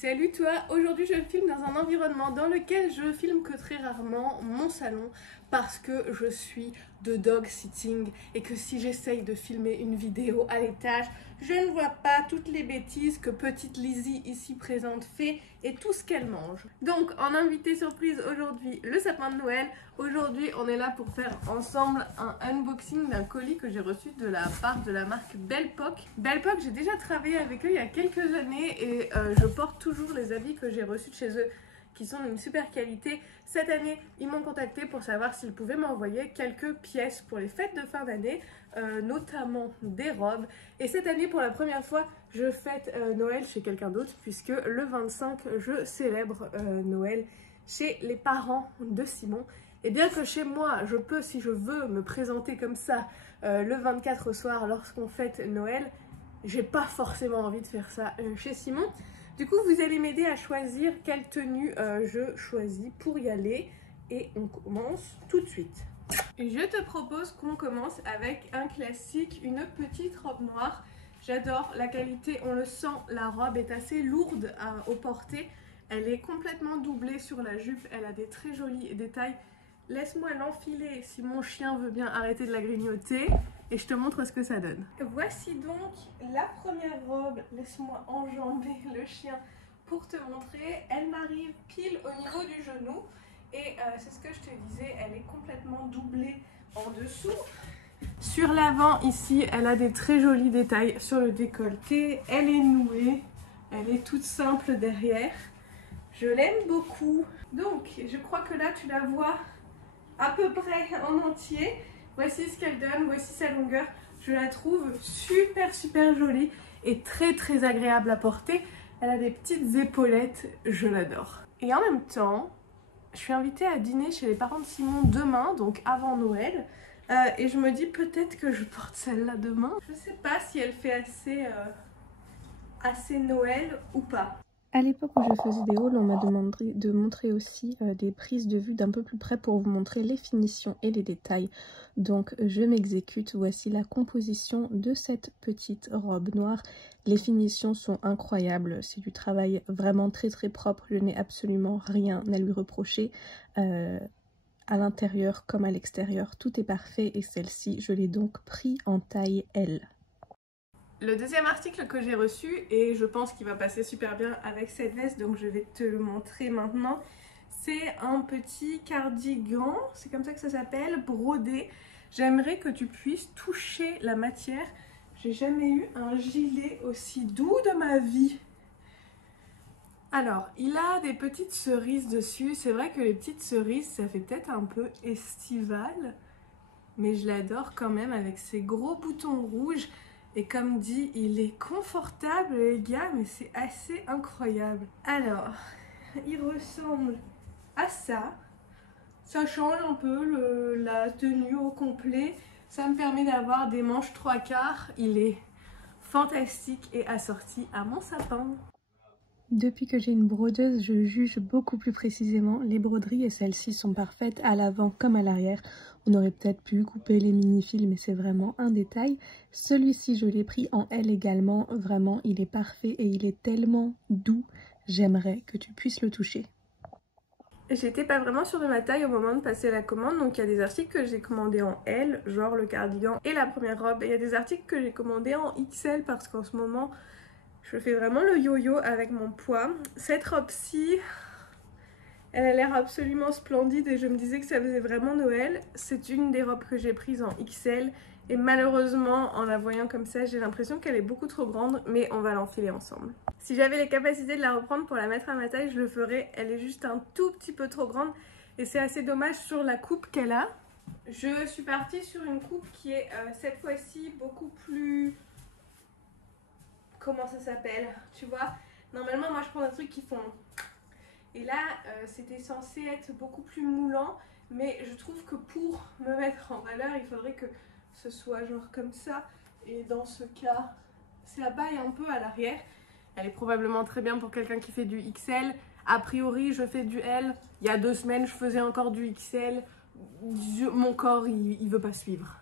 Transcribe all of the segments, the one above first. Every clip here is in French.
Salut toi, aujourd'hui je filme dans un environnement dans lequel je filme que très rarement mon salon parce que je suis de dog sitting et que si j'essaye de filmer une vidéo à l'étage, je ne vois pas toutes les bêtises que petite Lizzie ici présente fait et tout ce qu'elle mange. Donc en invité surprise aujourd'hui, le sapin de Noël. Aujourd'hui on est là pour faire ensemble un unboxing d'un colis que j'ai reçu de la part de la marque Belpoc. Belpoc, j'ai déjà travaillé avec eux il y a quelques années et je porte toujours les habits que j'ai reçus de chez eux qui sont d'une super qualité. Cette année, ils m'ont contacté pour savoir s'ils pouvaient m'envoyer quelques pièces pour les fêtes de fin d'année, notamment des robes. Et cette année, pour la première fois, je fête Noël chez quelqu'un d'autre puisque le 25, je célèbre Noël chez les parents de Simon. Et bien que chez moi, je peux, si je veux, me présenter comme ça le 24 au soir lorsqu'on fête Noël, j'ai pas forcément envie de faire ça chez Simon. Du coup, vous allez m'aider à choisir quelle tenue je choisis pour y aller. Et on commence tout de suite. Je te propose qu'on commence avec un classique, une petite robe noire. J'adore la qualité, on le sent, la robe est assez lourde au porter. Elle est complètement doublée sur la jupe, elle a des très jolis détails. Laisse-moi l'enfiler si mon chien veut bien arrêter de la grignoter et je te montre ce que ça donne. Voici donc la première robe. Laisse-moi enjamber le chien pour te montrer. Elle m'arrive pile au niveau du genou et c'est ce que je te disais, elle est complètement doublée en dessous. Sur l'avant ici, elle a des très jolis détails sur le décolleté. Elle est nouée, elle est toute simple derrière. Je l'aime beaucoup. Donc je crois que là tu la vois à peu près en entier. Voici ce qu'elle donne, voici sa longueur. Je la trouve super jolie et très agréable à porter. Elle a des petites épaulettes, je l'adore. Et en même temps, je suis invitée à dîner chez les parents de Simon demain, donc avant Noël. Et je me dis peut-être que je porte celle-là demain. Je sais pas si elle fait assez Noël ou pas. À l'époque où je faisais des hauls, on m'a demandé de montrer aussi des prises de vue d'un peu plus près pour vous montrer les finitions et les détails. Donc je m'exécute, voici la composition de cette petite robe noire. Les finitions sont incroyables, c'est du travail vraiment très propre, je n'ai absolument rien à lui reprocher. À l'intérieur comme à l'extérieur, tout est parfait et celle-ci, je l'ai donc pris en taille L. Le deuxième article que j'ai reçu, et je pense qu'il va passer super bien avec cette veste, donc je vais te le montrer maintenant, c'est un petit cardigan, c'est comme ça que ça s'appelle, brodé. J'aimerais que tu puisses toucher la matière. J'ai jamais eu un gilet aussi doux de ma vie. Alors, il a des petites cerises dessus. C'est vrai que les petites cerises, ça fait peut-être un peu estival, mais je l'adore quand même avec ses gros boutons rouges. Et comme dit, il est confortable les gars, mais c'est assez incroyable. Alors, il ressemble à ça. Ça change un peu la tenue au complet. Ça me permet d'avoir des manches 3/4. Il est fantastique et assorti à mon sapin. Depuis que j'ai une brodeuse, je juge beaucoup plus précisément les broderies et celles-ci sont parfaites à l'avant comme à l'arrière. On aurait peut-être pu couper les mini-fils, mais c'est vraiment un détail. Celui-ci, je l'ai pris en L également. Vraiment, il est parfait et il est tellement doux. J'aimerais que tu puisses le toucher. J'étais pas vraiment sûre de ma taille au moment de passer la commande, donc il y a des articles que j'ai commandés en L, genre le cardigan et la première robe. Et il y a des articles que j'ai commandés en XL parce qu'en ce moment, je fais vraiment le yo-yo avec mon poids. Cette robe-ci, elle a l'air absolument splendide et je me disais que ça faisait vraiment Noël. C'est une des robes que j'ai prises en XL et malheureusement, en la voyant comme ça, j'ai l'impression qu'elle est beaucoup trop grande, mais on va l'enfiler ensemble. Si j'avais les capacités de la reprendre pour la mettre à ma taille, je le ferais. Elle est juste un tout petit peu trop grande et c'est assez dommage sur la coupe qu'elle a. Je suis partie sur une coupe qui est cette fois-ci beaucoup plus... Comment ça s'appelle? Tu vois, normalement moi je prends des trucs qui font... Et là c'était censé être beaucoup plus moulant, mais je trouve que pour me mettre en valeur, il faudrait que ce soit genre comme ça. Et dans ce cas, ça baille un peu à l'arrière. Elle est probablement très bien pour quelqu'un qui fait du XL. A priori, je fais du L. Il y a 2 semaines, je faisais encore du XL. Mon corps, il veut pas suivre.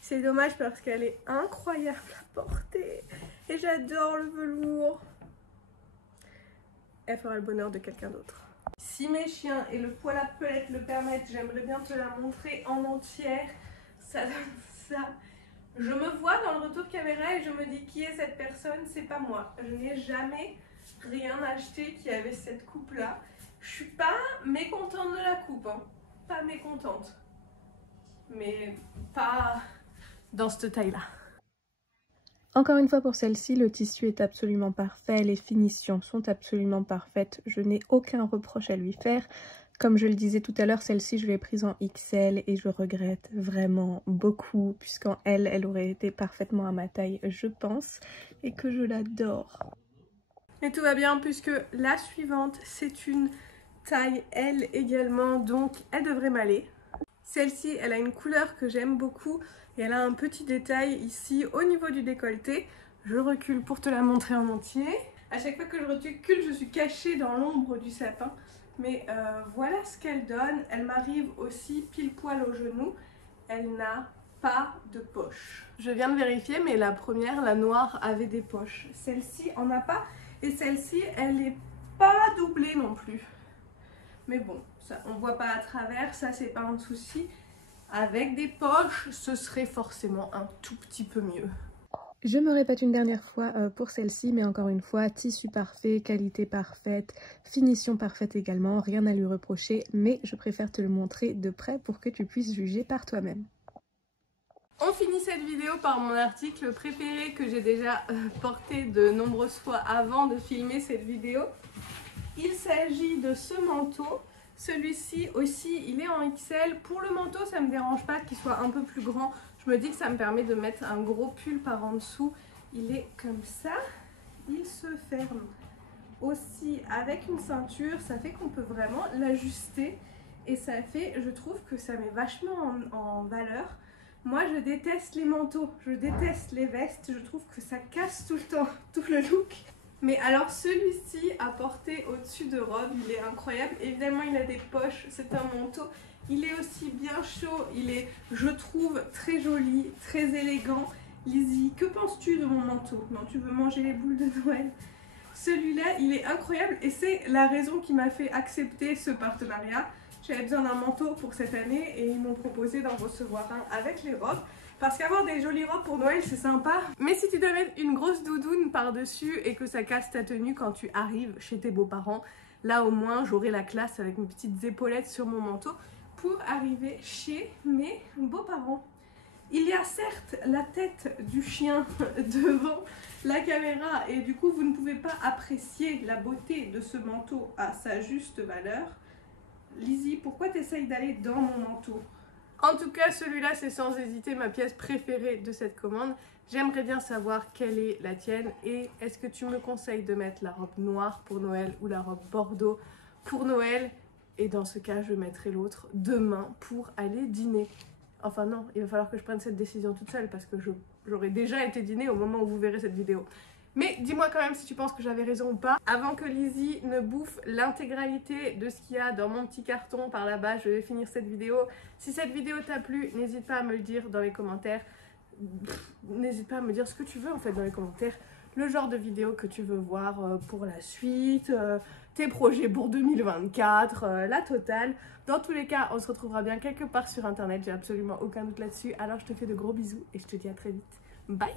C'est dommage parce qu'elle est incroyable à porter. Et j'adore le velours. elle fera le bonheur de quelqu'un d'autre. Si mes chiens et le poil à pelette le permettent, j'aimerais bien te la montrer en entière. Ça donne ça. Je me vois dans le retour caméra et je me dis qui est cette personne, c'est pas moi. Je n'ai jamais rien acheté qui avait cette coupe là. Je suis pas mécontente de la coupe, hein. Pas mécontente. Mais pas dans cette taille là. Encore une fois pour celle-ci, le tissu est absolument parfait, les finitions sont absolument parfaites, je n'ai aucun reproche à lui faire. Comme je le disais tout à l'heure, celle-ci je l'ai prise en XL et je regrette vraiment beaucoup puisqu'en L, elle aurait été parfaitement à ma taille, je pense, et que je l'adore. Et tout va bien puisque la suivante, c'est une taille L également, donc elle devrait m'aller. Celle-ci, elle a une couleur que j'aime beaucoup et elle a un petit détail ici au niveau du décolleté. Je recule pour te la montrer en entier. À chaque fois que je recule, je suis cachée dans l'ombre du sapin. Mais voilà ce qu'elle donne. Elle m'arrive aussi pile poil au genou. Elle n'a pas de poche. Je viens de vérifier, mais la première, la noire, avait des poches. Celle-ci en a pas. Et celle-ci, elle n'est pas doublée non plus. Mais bon, ça, on voit pas à travers, ça c'est pas un souci. Avec des poches, ce serait forcément un tout petit peu mieux. Je me répète une dernière fois pour celle-ci, mais encore une fois, tissu parfait, qualité parfaite, finition parfaite également, rien à lui reprocher, mais je préfère te le montrer de près pour que tu puisses juger par toi-même. On finit cette vidéo par mon article préféré que j'ai déjà porté de nombreuses fois avant de filmer cette vidéo. Il s'agit de ce manteau. Celui-ci aussi, il est en XL. Pour le manteau, ça ne me dérange pas qu'il soit un peu plus grand. Je me dis que ça me permet de mettre un gros pull par en dessous. Il est comme ça. Il se ferme aussi avec une ceinture. Ça fait qu'on peut vraiment l'ajuster. Et ça fait, je trouve que ça met vachement en valeur. Moi, je déteste les manteaux. Je déteste les vestes. Je trouve que ça casse tout le temps, tout le look. Mais alors celui-ci à porter au-dessus de robe, il est incroyable. Évidemment il a des poches, c'est un manteau. Il est aussi bien chaud, il est, je trouve, très joli, très élégant. Lizzie, que penses-tu de mon manteau? Non, tu veux manger les boules de Noël? Celui-là, il est incroyable et c'est la raison qui m'a fait accepter ce partenariat. J'avais besoin d'un manteau pour cette année et ils m'ont proposé d'en recevoir un avec les robes. Parce qu'avoir des jolies robes pour Noël, c'est sympa. Mais si tu dois mettre une grosse doudoune par-dessus et que ça casse ta tenue quand tu arrives chez tes beaux-parents, là au moins j'aurai la classe avec mes petites épaulettes sur mon manteau pour arriver chez mes beaux-parents. Il y a certes la tête du chien devant la caméra et du coup vous ne pouvez pas apprécier la beauté de ce manteau à sa juste valeur. Lizzie, pourquoi tu essayes d'aller dans mon manteau? En tout cas, celui-là, c'est sans hésiter ma pièce préférée de cette commande. J'aimerais bien savoir quelle est la tienne et est-ce que tu me conseilles de mettre la robe noire pour Noël ou la robe bordeaux pour Noël? Et dans ce cas, je mettrai l'autre demain pour aller dîner. Enfin non, il va falloir que je prenne cette décision toute seule parce que j'aurai déjà été dîner au moment où vous verrez cette vidéo. Mais dis-moi quand même si tu penses que j'avais raison ou pas. Avant que Lizzie ne bouffe l'intégralité de ce qu'il y a dans mon petit carton par là-bas, je vais finir cette vidéo. Si cette vidéo t'a plu, n'hésite pas à me le dire dans les commentaires. N'hésite pas à me dire ce que tu veux en fait dans les commentaires. Le genre de vidéo que tu veux voir pour la suite, tes projets pour 2024, la totale. Dans tous les cas, on se retrouvera bien quelque part sur internet, j'ai absolument aucun doute là-dessus. Alors je te fais de gros bisous et je te dis à très vite. Bye!